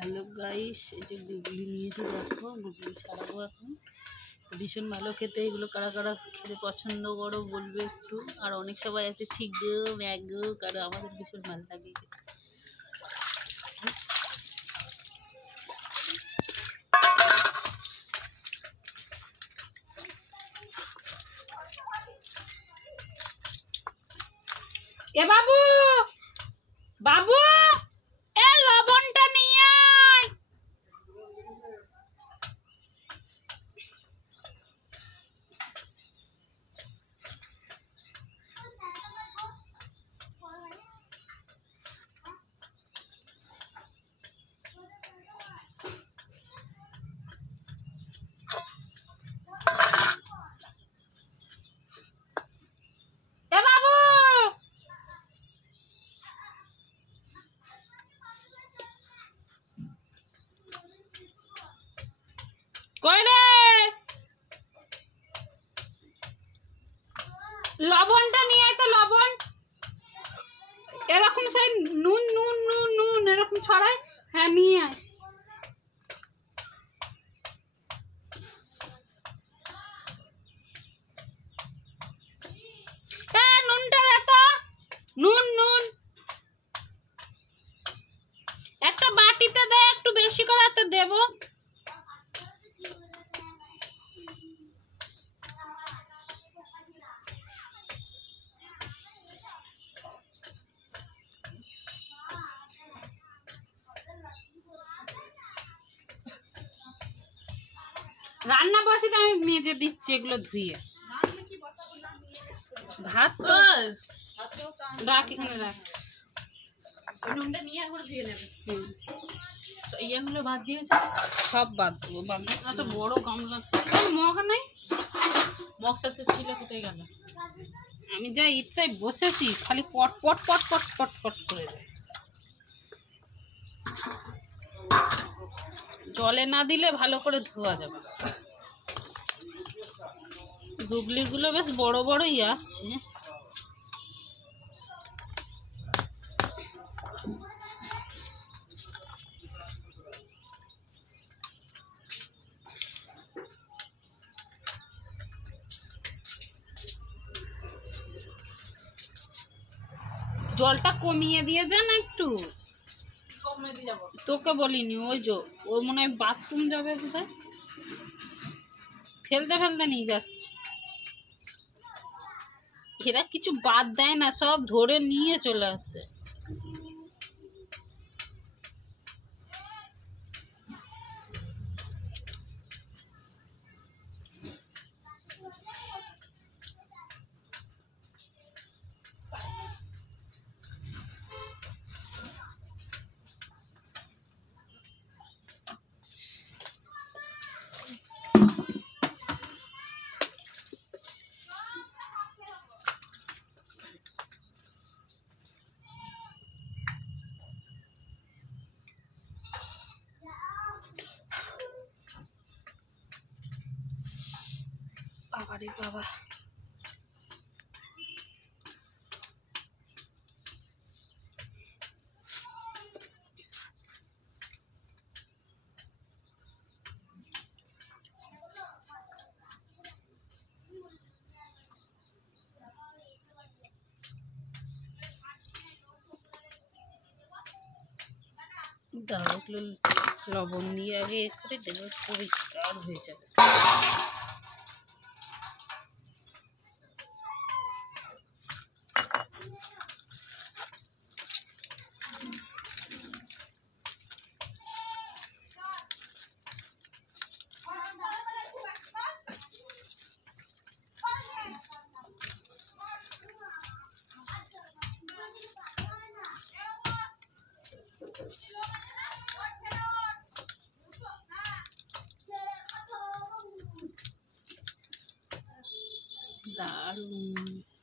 Hello guys, এই যে গুগলি নিয়েছি, দেখো গুগলি ছাড়াবো এখন। ভীষণ ভালো খেতে, এগুলো কারা কারা খেতে পছন্দ করো বলবে একটু। আর অনেক সবাই আছে ছিগো ম্যাগো, কারণ আমাদের ভীষণ ভালো লাগে। এ বাবু, বাবু এ লবণটা নিয়ে আয়। এ বাবু, কই রে? লবণটা নিয়ে আয় তো, লবণ। এরকম সেই নুন নুন নুন নুন এরকম ছড়ায়। হ্যাঁ নিয়ে আয়। নুনটা দে তো, নুন নুন একটা বাটিতে দে, একটু বেশি করে তো দেবো। রান্না বসিতে আমি মেজে দিচ্ছি এগুলো ধুয়ে। ভাত তো রাখ, এখানে রাখ। নুনটা নিয়ে একবার ধুয়ে নেবে। ইয়েগুলো বাদ দিয়েছে, সব বাদ দেবো। এত বড় গামলা, মগ নাই, মগটা তো ছিল, কোথায় গেল? আমি যা ইটটাই বসেছি, খালি পট পট পট পট পট পট করে যায়। জলে না দিলে ভালো করে ধোয়া যাবে। গুগলিগুলো বেশ বড় বড়ই আছে। জলটা কমিয়ে দিয়ে যান একটু। তোকে বলিনি, ওই যে ও মনে হয় বাথরুম যাবে কোথায়, ফেলতে ফেলতে নিয়ে যাচ্ছে। এরা কিছু বাদ দেয় না, সব ধরে নিয়ে চলে আসে। বাবারে বাবা, দাঁড়াগুলো লবণ দিয়ে আগে করে দেবো, পরিষ্কার হয়ে যাবে। দারুণ।